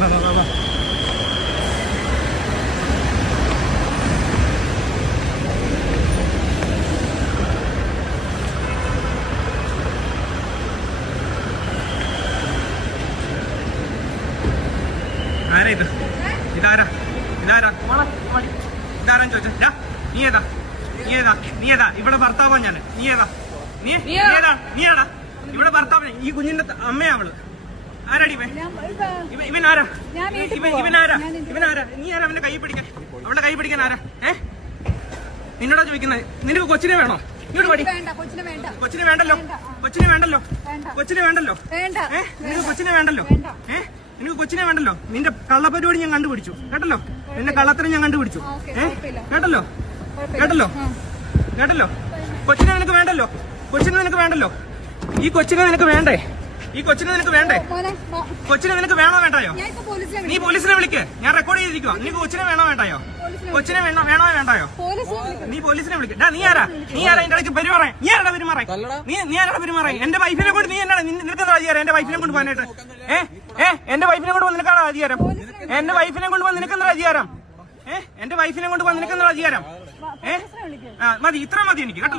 ആരാ ഇത്? ഇതാരാ? ഇതാരാ? ഇതാരാന്ന് ചോദിച്ചാ നീ ഏതാ? നീ ഏതാ? നീ ഏതാ? ഇവിടെ ഭർത്താവാ ഞാൻ. നീ ഏതാ? നീ ഏതാ? നീ ആടാ ഇവിടെ ഭർത്താവ്? ഈ കുഞ്ഞിന്റെ അമ്മയാ അവള്. ആരാടി ഇവനാരാ? ഇവനാരാ? ഇവനാരാ? നീ ആരാ അവന്റെ കൈ പിടിക്കാൻ? അവളുടെ കൈ പിടിക്കാൻ ആരാ? നിന്നോടാ ചോദിക്കുന്നത്? നിനക്ക് കൊച്ചിനെ വേണോ? ഇങ്ങോട്ട് പടി. കൊച്ചിനെ വേണ്ടല്ലോ. കൊച്ചിനെ വേണ്ടല്ലോ. കൊച്ചിനെ വേണ്ടല്ലോ. നിനക്ക് കൊച്ചിനെ വേണ്ടല്ലോ. നിനക്ക് കൊച്ചിനെ വേണ്ടല്ലോ. നിന്റെ കള്ളപ്പരിപാടി ഞാൻ കണ്ടുപിടിച്ചു കേട്ടല്ലോ. നിന്റെ കള്ളത്തരം ഞാൻ കണ്ടുപിടിച്ചു. കേട്ടല്ലോ. കേട്ടല്ലോ. കേട്ടല്ലോ. കൊച്ചിനെ നിനക്ക് വേണ്ടല്ലോ. കൊച്ചിനെ നിനക്ക് വേണ്ടല്ലോ. ഈ കൊച്ചിനെ നിനക്ക് വേണ്ടേ? ഈ കൊച്ചിനെ നിനക്ക് വേണ്ടേ? കൊച്ചിനെ നിനക്ക് വേണോ വേണ്ടായോ? നീ പോലീസിനെ വിളിക്കേ. ഞാൻ റെക്കോർഡ് ചെയ്തിരിക്കുവാ. നിനക്ക് കൊച്ചിനെ വേണോ വേണ്ടായോ? കൊച്ചിനെ വേണോ വേണ്ടായോ? നീ പോലീസിനെ വിളിക്കേ. നീ ആരാ? നീ ആരാ എന്റെ ഇടയ്ക്ക് പെരുമാറാൻ? നീ ആരാ പെരുമാറാൻ? നീ ആരാ പെരുമാറാൻ? എന്റെ വൈഫിനെ കൊണ്ട് നീ എന്നാണ് നിനക്കെന്താ അധികാരം? എന്റെ വൈഫിനെ കൊണ്ട് പോകാനായിട്ട് എന്റെ വൈഫിനെ കൊണ്ട് നിനക്കാണോ അധികാരം? എന്റെ വൈഫിനെ കൊണ്ട് പോകാൻ നിനക്കെന്താ അധികാരം? എന്റെ വൈഫിനെ കൊണ്ട് പോകാൻ നിനക്കെന്താ അധികാരം? മതി, ഇത്ര മതി എനിക്ക് കേട്ടോ.